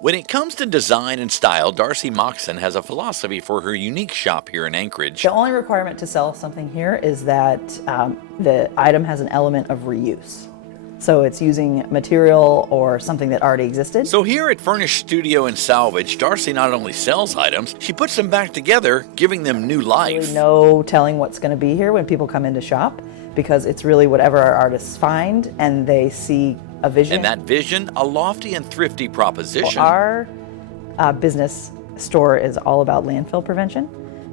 When it comes to design and style, Darcy Moxon has a philosophy for her unique shop here in Anchorage. The only requirement to sell something here is that the item has an element of reuse. So it's using material or something that already existed. So here at Furnished Studio and Salvage, Darcy not only sells items, she puts them back together, giving them new life. Really no telling what's going to be here when people come in to shop, because it's really whatever our artists find and they see a vision. And that vision, a lofty and thrifty proposition. Well, our business store is all about landfill prevention.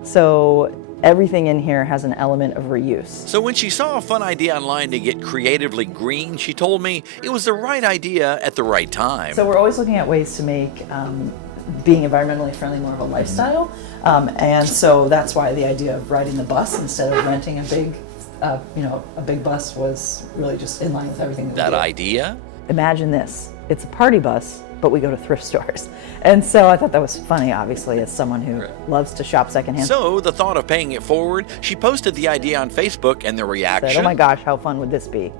So everything in here has an element of reuse. So when she saw a fun idea online to get creatively green, she told me it was the right idea at the right time. So we're always looking at ways to make being environmentally friendly more of a lifestyle. And so that's why the idea of riding the bus instead of renting a big bus was really just in line with everything that we do. Idea? Imagine this. It's a party bus, but we go to thrift stores. And so I thought that was funny, obviously, as someone who loves to shop secondhand. So the thought of paying it forward, she posted the idea on Facebook, and the reaction? Said, oh my gosh, how fun would this be?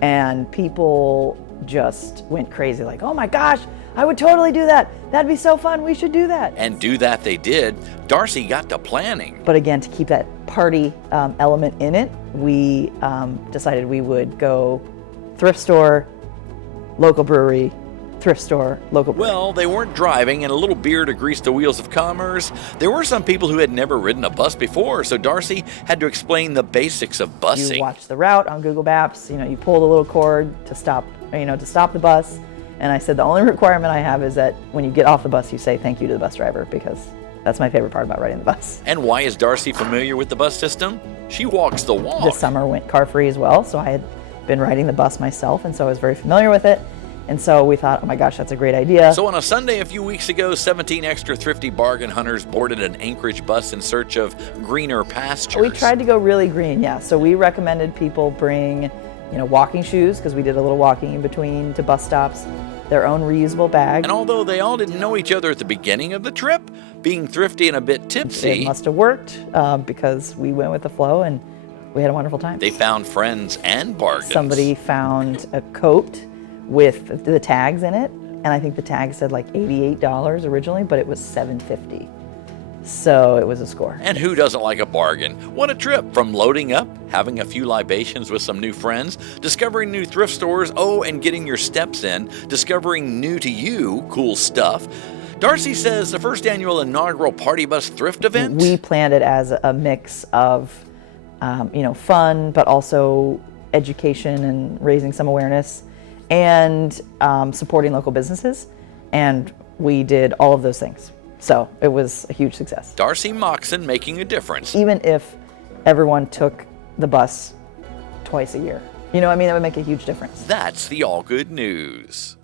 And people just went crazy, like, oh my gosh, I would totally do that. That'd be so fun. We should do that. And do that they did. Darcy got to planning. But again, to keep that party element in it, we decided we would go thrift store, local brewery, thrift store, local brewery. Well, they weren't driving, and a little beer to grease the wheels of commerce. There were some people who had never ridden a bus before, so Darcy had to explain the basics of busing. You watch the route on Google Maps. You pull the little cord to stop the bus. And I said the only requirement I have is that when you get off the bus, you say thank you to the bus driver, because that's my favorite part about riding the bus. And why is Darcy familiar with the bus system? She walks the walk. This summer went car free as well, so I had been riding the bus myself, and so I was very familiar with it. And so we thought, oh my gosh, that's a great idea. So on a Sunday a few weeks ago, 17 extra thrifty bargain hunters boarded an Anchorage bus in search of greener pastures. We tried to go really green, yeah. So we recommended people bring, walking shoes, because we did a little walking in between to bus stops, their own reusable bag. And although they all didn't know each other at the beginning of the trip, being thrifty and a bit tipsy, it must have worked because we went with the flow and we had a wonderful time. They found friends and bargains. Somebody found a coat with the tags in it, and I think the tag said like $88 originally, but it was $7.50. So it was a score. And who doesn't like a bargain? What a trip, from loading up, having a few libations with some new friends, discovering new thrift stores, and getting your steps in, discovering new to you cool stuff. Darcy says the first annual inaugural Party Bus Thrift event, we planned it as a mix of fun, but also education and raising some awareness, and supporting local businesses. And we did all of those things. So it was a huge success. Darcy Moxon making a difference. Even if everyone took the bus twice a year. That would make a huge difference. That's the Allgood News.